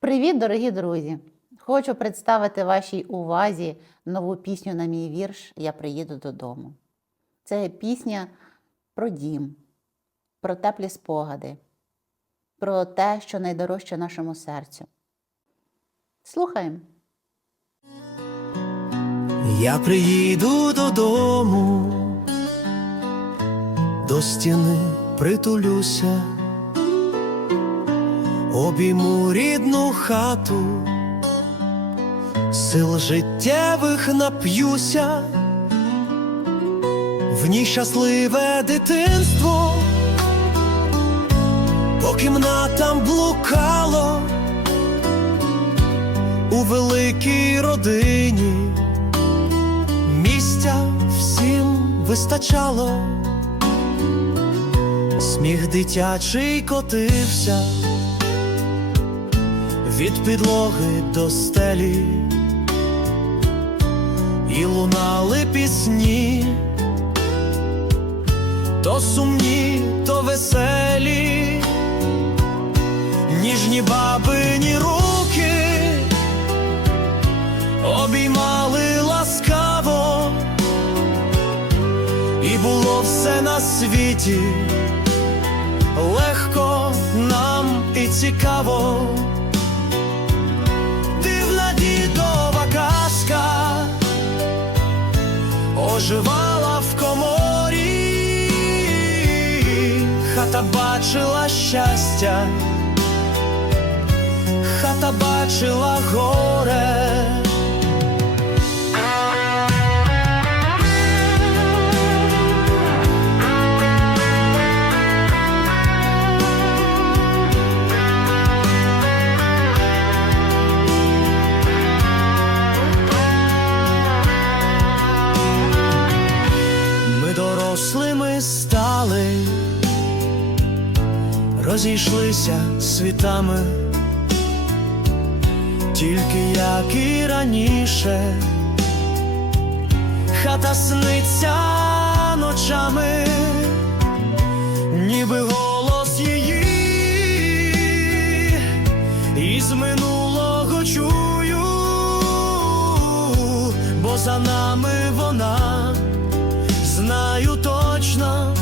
Привіт, дорогі друзі! Хочу представити вашій увазі нову пісню на мій вірш Я приїду додому. Це пісня про дім, про теплі спогади, про те, що найдорожче нашому серцю. Слухаємо. Я приїду додому, до стіни притулюся, обійму рідну хату, сил життєвих нап'юся, в ній щасливе дитинство, по кімнатам блукало. У великій родині. Місця всім вистачало, сміх дитячий котився від підлоги до стелі, і лунали пісні, то сумні, то веселі, ніжні бабині руки обіймали ласкаво, і було все на світі легко нам і цікаво. Оживала в коморі, хата бачила щастя, хата бачила горе. розійшлися світами, тільки як і раніше, хата сниться ночами, ніби голос її, із минулого чую, бо за нами вона знаю точно.